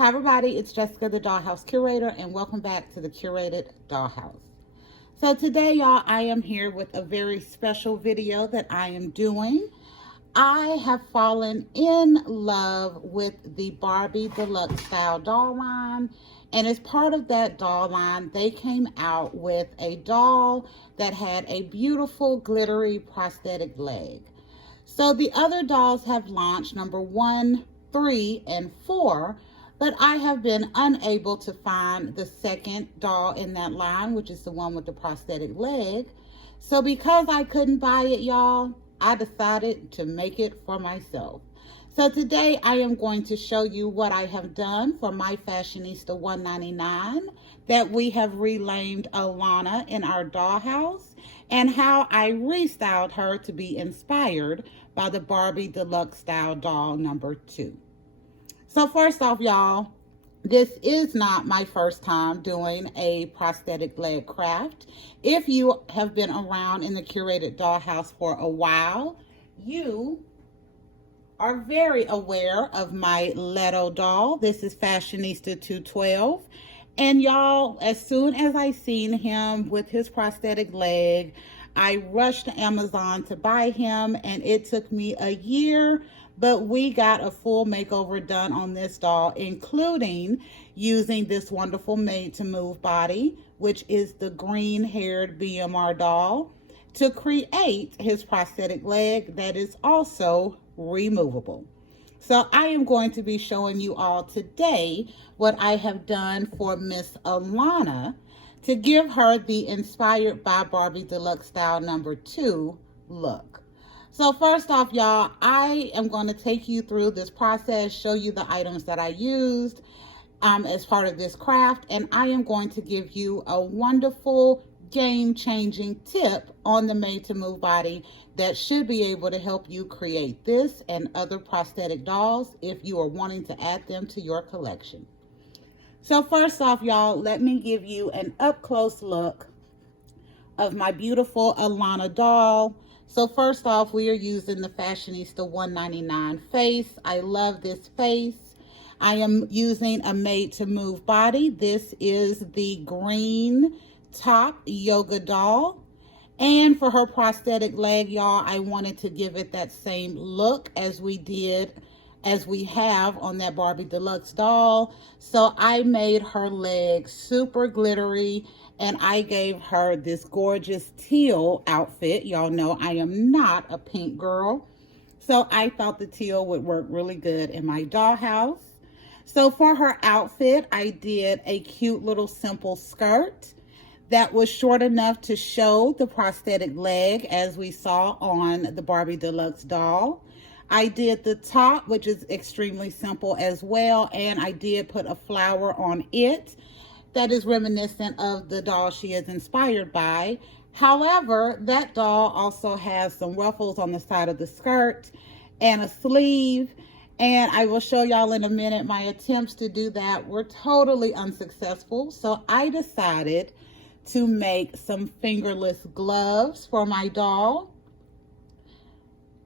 Hi everybody, it's Jessica the Dollhouse Curator and welcome back to the Curated Dollhouse. So today y'all, I am here with a very special video that I am doing. I have fallen in love with the Barbie Deluxe Style doll line, and as part of that doll line, they came out with a doll that had a beautiful glittery prosthetic leg. So the other dolls have launched, number 1, 3, and 4, but I have been unable to find the second doll in that line, which is the one with the prosthetic leg. So because I couldn't buy it, y'all, I decided to make it for myself. So today I am going to show you what I have done for my Fashionista 199 that we have renamed Alana in our dollhouse, and how I restyled her to be inspired by the Barbie Deluxe Style doll number 2. So first off, y'all, this is not my first time doing a prosthetic leg craft. If you have been around in the Curated Dollhouse for a while, you are very aware of my Leto doll. This is Fashionista 212. And y'all, as soon as I seen him with his prosthetic leg, I rushed to Amazon to buy him, and it took me a year, but we got a full makeover done on this doll, including using this wonderful Made to Move body, which is the green-haired BMR doll, to create his prosthetic leg that is also removable. So I am going to be showing you all today what I have done for Miss Alana to give her the Inspired by Barbie Deluxe Style number 2 look. So first off, y'all, I am going to take you through this process, show you the items that I used as part of this craft, and I am going to give you a wonderful game-changing tip on the Made to Move body that should be able to help you create this and other prosthetic dolls if you are wanting to add them to your collection. So first off, y'all, let me give you an up-close look of my beautiful Alana doll. So first off, we are using the Fashionista 199 face. I love this face. I am using a Made to Move body. This is the green top yoga doll. And for her prosthetic leg, y'all, I wanted to give it that same look as we have on that Barbie Deluxe doll. So I made her leg super glittery, and I gave her this gorgeous teal outfit. Y'all know I am not a pink girl, so I thought the teal would work really good in my dollhouse. So for her outfit, I did a cute little simple skirt that was short enough to show the prosthetic leg as we saw on the Barbie Deluxe doll. I did the top, which is extremely simple as well, and I did put a flower on it that is reminiscent of the doll she is inspired by. However, that doll also has some ruffles on the side of the skirt and a sleeve, and I will show y'all in a minute my attempts to do that were totally unsuccessful. So I decided to make some fingerless gloves for my doll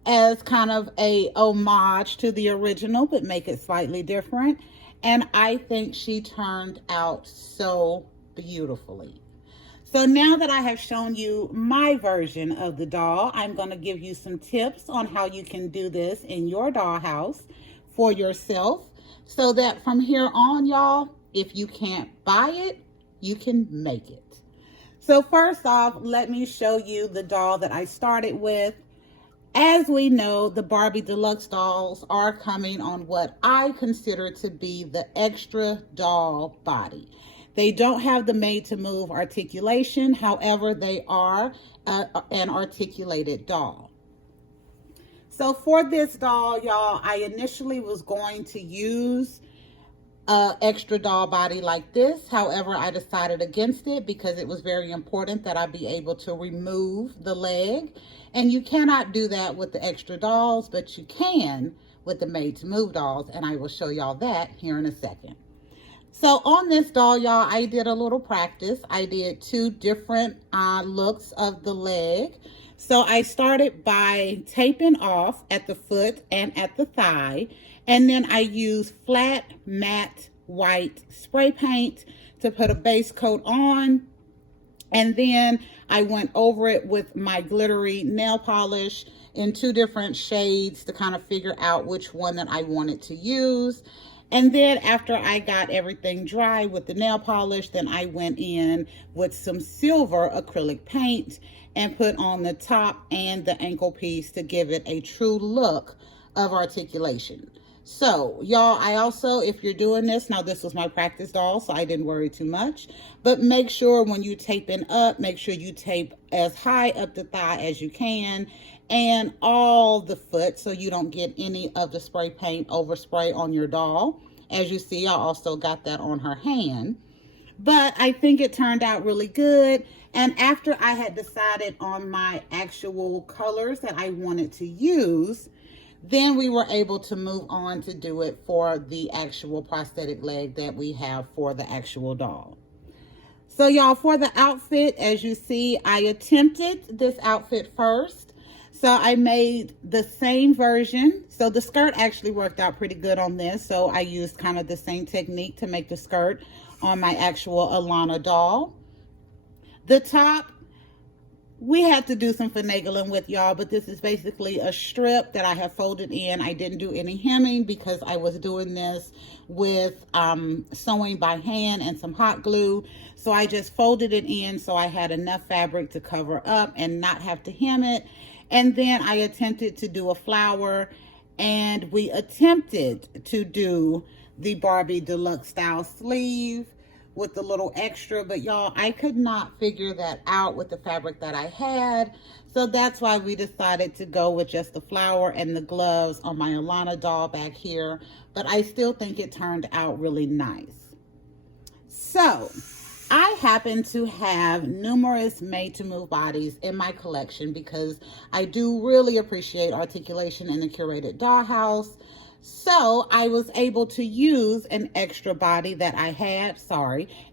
as kind of a homage to the original, but make it slightly different. And I think she turned out so beautifully. So now that I have shown you my version of the doll, I'm going to give you some tips on how you can do this in your dollhouse for yourself, so that from here on, y'all, if you can't buy it, you can make it. So first off, let me show you the doll that I started with. As we know, the Barbie Deluxe dolls are coming on what I consider to be the extra doll body. They don't have the Made to Move articulation. However, they are an articulated doll. So for this doll, y'all, I initially was going to use extra doll body like this. However, I decided against it because it was very important that I be able to remove the leg. And you cannot do that with the extra dolls, but you can with the Made to Move dolls, and I will show y'all that here in a second. So on this doll, y'all, I did a little practice. I did 2 different looks of the leg. So I started by taping off at the foot and at the thigh, and then I used flat matte white spray paint to put a base coat on. And then I went over it with my glittery nail polish in 2 different shades to kind of figure out which one that I wanted to use. And then after I got everything dry with the nail polish, then I went in with some silver acrylic paint and put on the top and the ankle piece to give it a true look of articulation. So y'all, I also, if you're doing this, now this was my practice doll, so I didn't worry too much, but make sure when you taping up, make sure you tape as high up the thigh as you can and all the foot so you don't get any of the spray paint overspray on your doll. As you see, I also got that on her hand, but I think it turned out really good. And after I had decided on my actual colors that I wanted to use, then we were able to move on to do it for the actual prosthetic leg that we have for the actual doll. So y'all, for the outfit, as you see, I attempted this outfit first. So I made the same version. So the skirt actually worked out pretty good on this. So I used kind of the same technique to make the skirt on my actual Alana doll. The top, we had to do some finagling with, y'all, but this is basically a strip that I have folded in. I didn't do any hemming because I was doing this with sewing by hand and some hot glue. So I just folded it in so I had enough fabric to cover up and not have to hem it. And then I attempted to do a flower, and we attempted to do the Barbie Deluxe style sleeve with the little extra, but y'all, I could not figure that out with the fabric that I had. So that's why we decided to go with just the flower and the gloves on my Alana doll back here. But I still think it turned out really nice. So I happen to have numerous made-to-move bodies in my collection because I do really appreciate articulation in the curated dollhouse. So I was able to use an extra body that I had,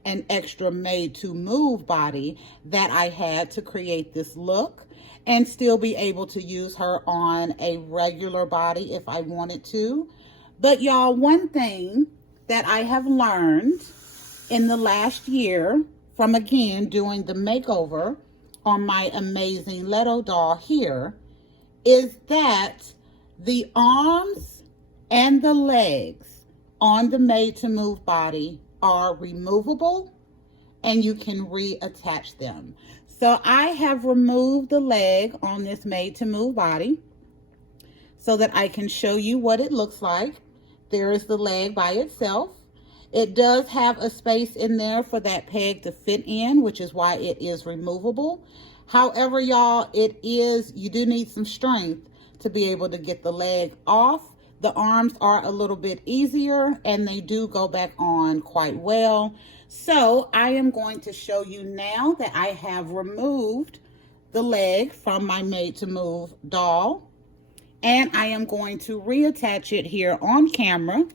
an extra made to move body that I had to create this look and still be able to use her on a regular body if I wanted to. But y'all, one thing that I have learned in the last year from, again, doing the makeover on my amazing Leto doll here is that the arms and the legs on the made to move body are removable and you can reattach them. So I have removed the leg on this made to move body so that I can show you what it looks like. There is the leg by itself. It does have a space in there for that peg to fit in, which is why it is removable. However, y'all, you do need some strength to be able to get the leg off. The arms are a little bit easier and they do go back on quite well. So I am going to show you now that I have removed the leg from my made to move doll, and I am going to reattach it here on camera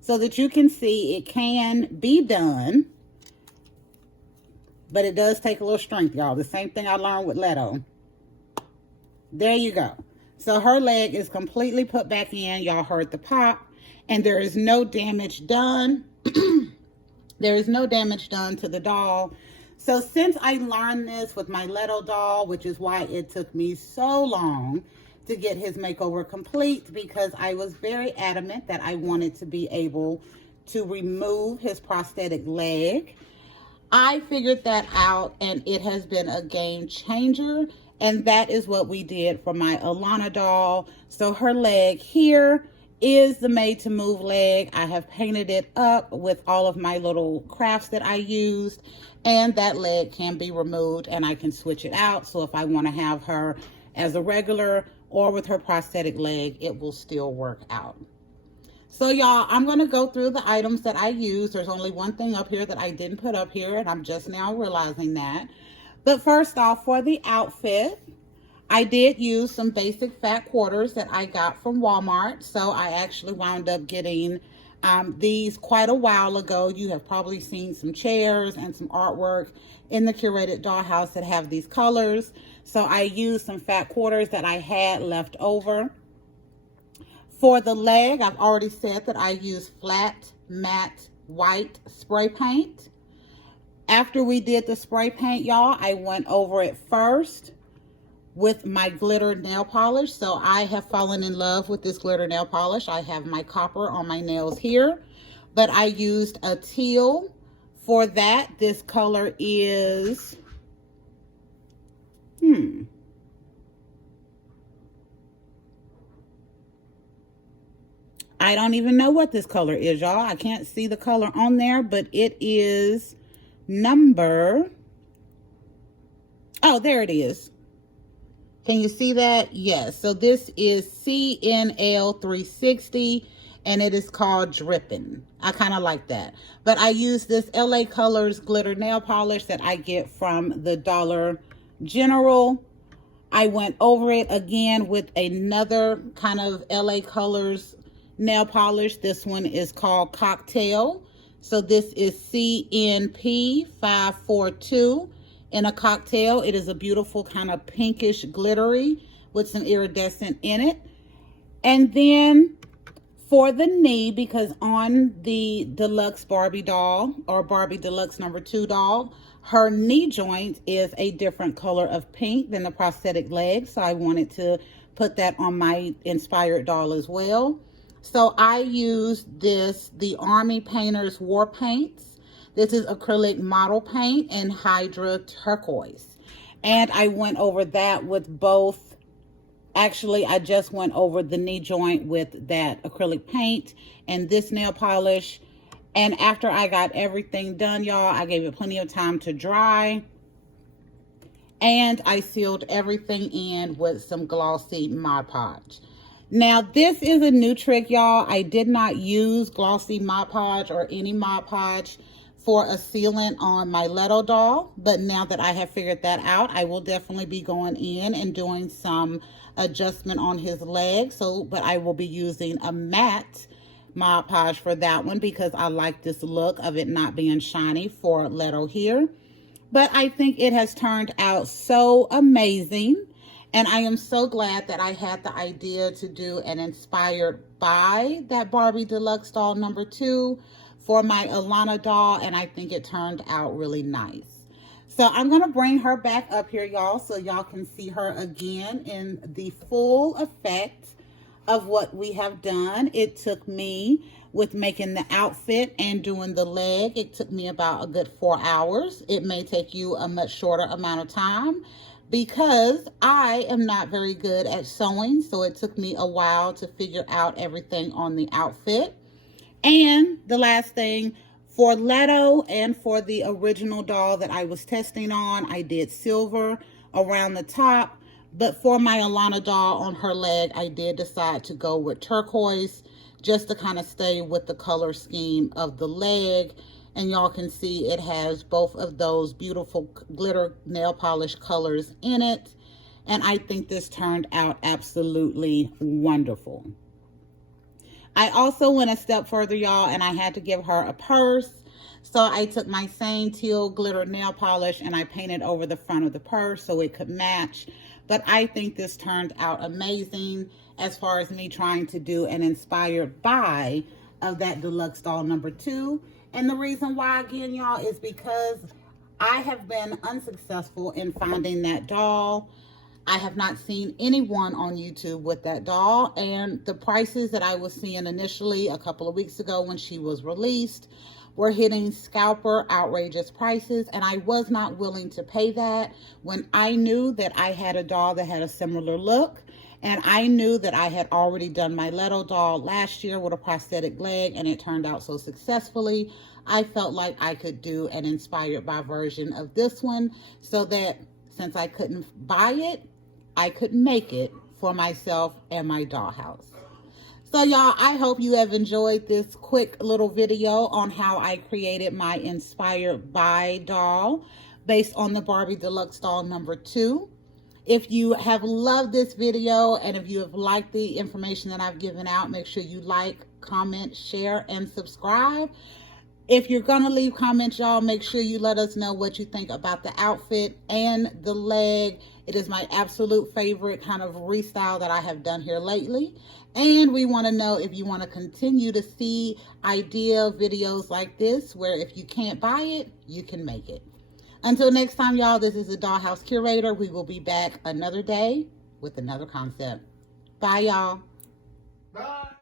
so that you can see it can be done, but it does take a little strength, y'all. The same thing I learned with Leto. There you go. So her leg is completely put back in. Y'all heard the pop, and there is no damage done. There is no damage done to the doll. So since I learned this with my Leto doll, which is why it took me so long to get his makeover complete, because I was very adamant that I wanted to be able to remove his prosthetic leg, I figured that out, and it has been a game changer. And that is what we did for my Alana doll. So her leg here is the made to move leg. I have painted it up with all of my little crafts that I used, and that leg can be removed and I can switch it out. So if I want to have her as a regular or with her prosthetic leg, it will still work out. So y'all, I'm going to go through the items that I used. There's only one thing up here that I didn't put up here, and I'm just now realizing that. But first off, for the outfit, I did use some basic fat quarters that I got from Walmart. So I actually wound up getting these quite a while ago. You have probably seen some chairs and some artwork in the curated dollhouse that have these colors. So I used some fat quarters that I had left over. For the leg, I've already said that I use flat matte white spray paint. After we did the spray paint, y'all, I went over it first with my glitter nail polish. So I have fallen in love with this glitter nail polish. I have my copper on my nails here, but I used a teal for that. This color is, I don't even know what this color is, y'all. I can't see the color on there, but it is number, oh, there it is. Can you see that? Yes. So this is CNL 360 and it is called Drippin'. I kind of like that. But I use this LA Colors glitter nail polish that I get from the Dollar General. I went over it again with another kind of LA Colors nail polish. This one is called Cocktail. So this is CNP 542. In a cocktail. It is a beautiful kind of pinkish glittery with some iridescent in it. And then for the knee, because on the deluxe Barbie doll or Barbie Deluxe number 2 doll, her knee joint is a different color of pink than the prosthetic leg. So I wanted to put that on my inspired doll as well. So I used the Army Painters War Paints. This is acrylic model paint and Hydra turquoise. And I went over that with both. Actually, I just went over the knee joint with that acrylic paint and this nail polish. And after I got everything done, y'all, I gave it plenty of time to dry. And I sealed everything in with some glossy Mod Podge. Now, this is a new trick, y'all. I did not use glossy Mod Podge or any Mod Podge for a sealant on my Leto doll, but now that I have figured that out, I will definitely be going in and doing some adjustment on his leg. But I will be using a matte Mod Podge for that one because I like this look of it not being shiny for Leto here. But I think it has turned out so amazing, and I am so glad that I had the idea to do an inspired by that Barbie Deluxe doll number 2 for my Alana doll, and I think it turned out really nice. So I'm going to bring her back up here, y'all, so y'all can see her again in the full effect of what we have done. It took me, with making the outfit and doing the leg, it took me about a good 4 hours. It may take you a much shorter amount of time because I am not very good at sewing, so it took me a while to figure out everything on the outfit. And the last thing, for Leto and for the original doll that I was testing on, I did silver around the top. But for my Alana doll on her leg, I did decide to go with turquoise just to kind of stay with the color scheme of the leg. And y'all can see it has both of those beautiful glitter nail polish colors in it. And I think this turned out absolutely wonderful. I also went a step further, y'all, and I had to give her a purse. So I took my same teal glitter nail polish and I painted over the front of the purse so it could match. But I think this turned out amazing as far as me trying to do an inspired by of that deluxe doll number 2. And the reason why, again, y'all, is because I have been unsuccessful in finding that doll. I have not seen anyone on YouTube with that doll, and the prices that I was seeing initially a couple of weeks ago when she was released were hitting scalper outrageous prices, and I was not willing to pay that when I knew that I had a doll that had a similar look, and I knew that I had already done my Leto doll last year with a prosthetic leg, and it turned out so successfully. I felt like I could do an inspired by version of this one so that since I couldn't buy it, I could make it for myself and my dollhouse. So y'all, I hope you have enjoyed this quick little video on how I created my inspired by doll based on the Barbie Deluxe doll number 2. If you have loved this video and if you have liked the information that I've given out, make sure you like, comment, share, and subscribe. If you're going to leave comments, y'all, make sure you let us know what you think about the outfit and the leg. It is my absolute favorite kind of restyle that I have done here lately. And we want to know if you want to continue to see idea videos like this, where if you can't buy it, you can make it. Until next time, y'all, this is the Dollhouse Curator. We will be back another day with another concept. Bye, y'all. Bye.